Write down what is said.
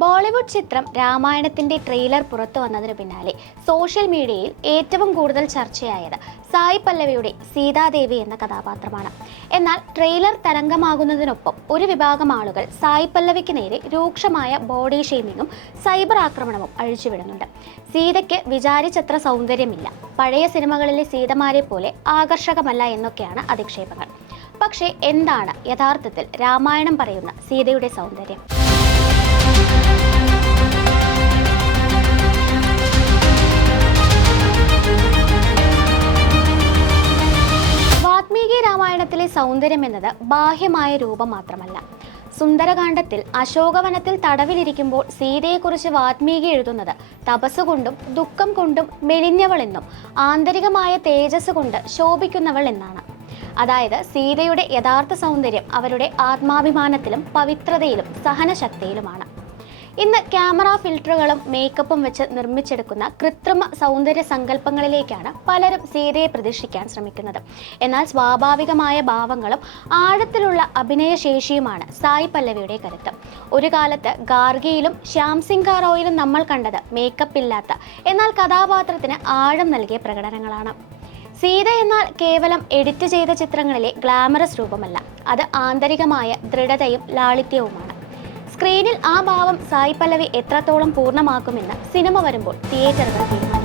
ബോളിവുഡ് ചിത്രം രാമായണത്തിന്റെ ട്രെയിലർ പുറത്തു വന്നതിനു പിന്നാലെ സോഷ്യൽ മീഡിയയിൽ ഏറ്റവും കൂടുതൽ ചർച്ചയായത് സായി പല്ലവിയുടെ സീതാദേവി എന്ന കഥാപാത്രമാണ്. എന്നാൽ ട്രെയിലർ തരംഗമാകുന്നതിനൊപ്പം ഒരു വിഭാഗം ആളുകൾ സായി പല്ലവിക്ക് നേരെ രൂക്ഷമായ ബോഡി ഷെയ്മിങ്ങും സൈബർ ആക്രമണവും അഴിച്ചുവിടുന്നുണ്ട്. സീതയ്ക്ക് വിചാരിച്ചത്ര സൗന്ദര്യമില്ല, പഴയ സിനിമകളിലെ സീതമാരെ പോലെ ആകർഷകമല്ല എന്നൊക്കെയാണ് അധിക്ഷേപങ്ങൾ. പക്ഷേ എന്താണ് യഥാർത്ഥത്തിൽ രാമായണം പറയുന്ന സീതയുടെ സൗന്ദര്യം? വാത്മീകി രാമായണത്തിലെ സൗന്ദര്യം എന്നത് ബാഹ്യമായ രൂപം മാത്രമല്ല. സുന്ദരകാന്ഡത്തിൽ അശോകവനത്തിൽ തടവിലിരിക്കുമ്പോൾ സീതയെക്കുറിച്ച് വാത്മീകി എഴുതുന്നത് തപസ്സുകൊണ്ടും ദുഃഖം കൊണ്ടും മെലിഞ്ഞവളെന്നും ആന്തരികമായ തേജസ് കൊണ്ട് ശോഭിക്കുന്നവൾ എന്നാണ്. അതായത് സീതയുടെ യഥാർത്ഥ സൗന്ദര്യം അവരുടെ ആത്മാഭിമാനത്തിലും പവിത്രതയിലും സഹനശക്തിയിലുമാണ്. ഇന്ന് ക്യാമറ ഫിൽറ്ററുകളും മേക്കപ്പും വെച്ച് നിർമ്മിച്ചെടുക്കുന്ന കൃത്രിമ സൗന്ദര്യ സങ്കല്പങ്ങളിലേക്കാണ് പലരും സീതയെ പ്രതിഷ്ഠിക്കാൻ ശ്രമിക്കുന്നത്. എന്നാൽ സ്വാഭാവികമായ ഭാവങ്ങളും ആഴത്തിലുള്ള അഭിനയശേഷിയുമാണ് സായി പല്ലവിയുടെ കരുത്ത്. ഒരു കാലത്ത് ഗാർഗിയിലും ശ്യാം സിംഗ് കാറോയിലും നമ്മൾ കണ്ടത് മേക്കപ്പ് ഇല്ലാത്ത എന്നാൽ കഥാപാത്രത്തിന് ആഴം നൽകിയ പ്രകടനങ്ങളാണ്. സീത എന്നാൽ കേവലം എഡിറ്റ് ചെയ്ത ചിത്രങ്ങളിലെ ഗ്ലാമറസ് രൂപമല്ല, അത് ആന്തരികമായ ദൃഢതയും ലാളിത്യവുമാണ്. സ്ക്രീനിൽ ആ ഭാവം സായി പല്ലവി എത്രത്തോളം പൂർണ്ണമാക്കുമെന്ന് സിനിമ വരുമ്പോൾ തിയേറ്ററുകൾ തീരുമാനിക്കും.